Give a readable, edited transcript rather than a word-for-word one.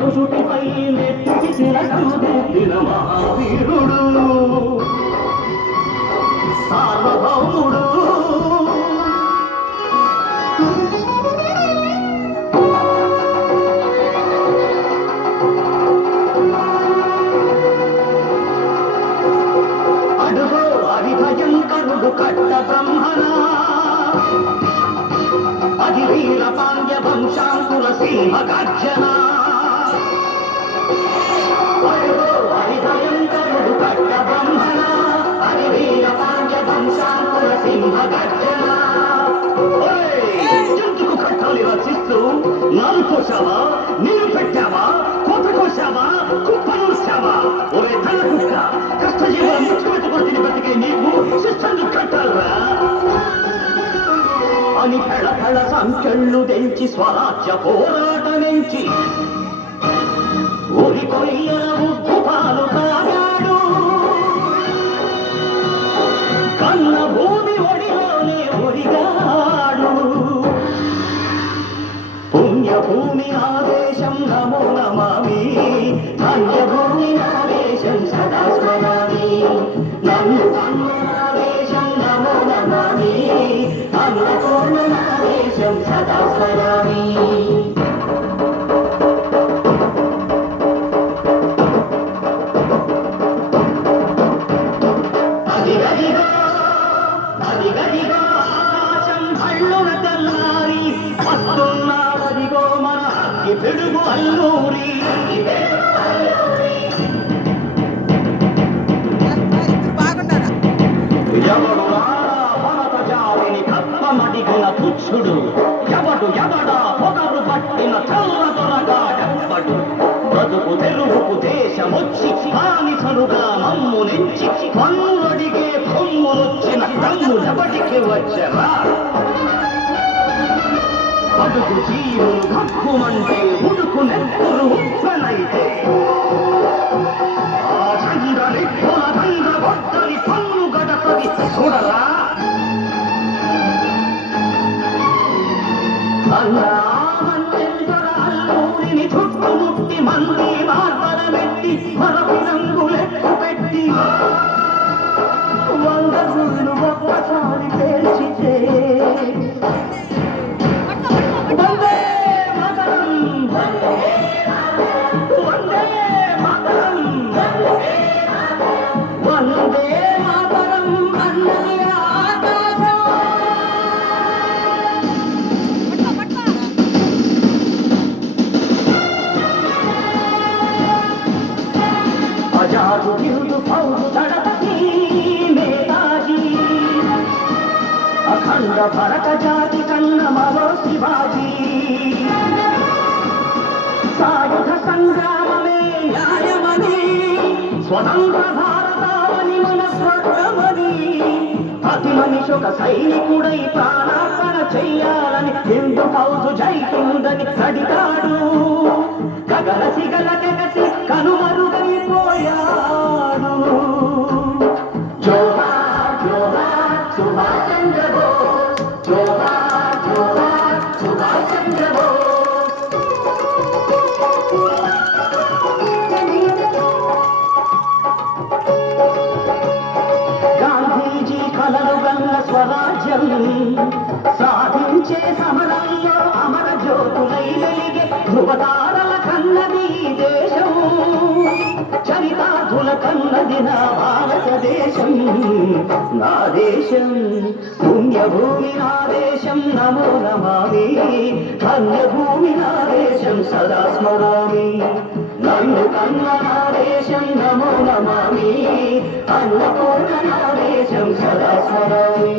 నుదుటిపై నెత్తి తిలకం దిద్దిన మహావీరుడు సార్వభౌముడు. అడుగో హరిభయంకరుడు కట్ట బ్రహ్మణ, అది వీర పాండ్య వంశాంకుల సింహ గర్జన. అడుగో హరిభయంకరుడు కట్ట బ్రహ్మణ, అది వీర పాండ్య వంశాంకుల సింహ గర్జన. జంతుకు కట్టాలి రచిస్తూ నాలు కోసావా, నీరు పెట్టావా, కోత కోసావా, కుప్పనూర్చావా? ఒరే తల కుక్క, కష్టజీవుల ముఖ్యమంత్రి తిని బతికే నీకు శిక్షను కట్టాలరా అని పెళపెళ సంఖ్యళ్ళు తెంచి స్వరాజ్య పోరాటమెంచి ఒరి కొయ్యల ఉప్పు పాలు తాగాడు. కన్న భూమి ఒడిలోనే ఒరిగాడు. పుణ్యభూమి ఆదేశం నమో నమామి, ధన్యభూమి ఆదేశం సదా స్మరామి. నన్ను ఆదేశం నమో నమామి, అన్నపూర్ణ ఆదేశం సదా స్మరామి. అదిగదిగో అదిగదిగో ఆకాశం హళ్ళున తెల్లారి వస్తున్నాడదిగో మన అగ్గి పిడుగు అల్లూరి. ఎవడు భరత జాతిని కప్పమడిగిన పుచ్చుడు, ఎవడు ఎవడా పొగరు పట్టిన చల్ల దొరగా ఎవ్వడు. బతుకు తెలుగుకు దేశమొచ్చి బానిసలుగా మమ్ము నెంచి పన్నులడిగే కొమ్ములొచ్చిన కన్ను ఎవడికి వచ్చరా? బతుకు జీవులు కక్కుమంటే ఉడుకు నెప్పులు ఉప్పెనైతే ఆ చంద్ర నిప్పుల దండ బొట్టని పన్ను గడపది చూడరా? అల్లూరిని చుట్టుముట్టి మంది మార్బలమెట్టి మరపి రంగులెక్కు పెట్టి 100 గుళ్ళు ఒక్కసారి పేల్చితే వందే మాతరం, వందే మాతరం, వందే మాతరం అన్నది ఆకాశం. ఆజాదు హిందూ ఫౌజ్ దళపతి నేతాజీ, అఖండ భరత జాతి కన్న మరో శివాజీ. సాయుధ సంగ్రామమే న్యాయమని, స్వతంత్ర భారతావని మన స్వర్గమని, ప్రతి మనిషి ఒక సైనికుడై ప్రాణార్పణ చెయ్యాలని హిందూ ఫౌజు జై హిందని నడిగాడు. గగన సిగలకెగసి కనుమరుగైపోయాడు. జోహార్ జోహార్ సుభాష్ చంద్ర బోస్, జోహార్ జోహార్ సుభాష్ చంద్ర బోస్. గాంధీజీ కలలు గల్ల స్వరాజ్యం సాధించే సమరంలో అమర జ్యోతులై వెలిగే ధృవతారల కన్నది దేశం. చరితార్థుల కన్నది నా భారతదేశం. నా దేశం పుణ్యభూమి, నా దేశం నమో నమామి, ధన్యభూమి నా దేశం సదా స్మరామి. నన్ను కన్న నా దేశం నమో నమామి, అన్నపూర్ణ నా దేశం సదా స్మరామి.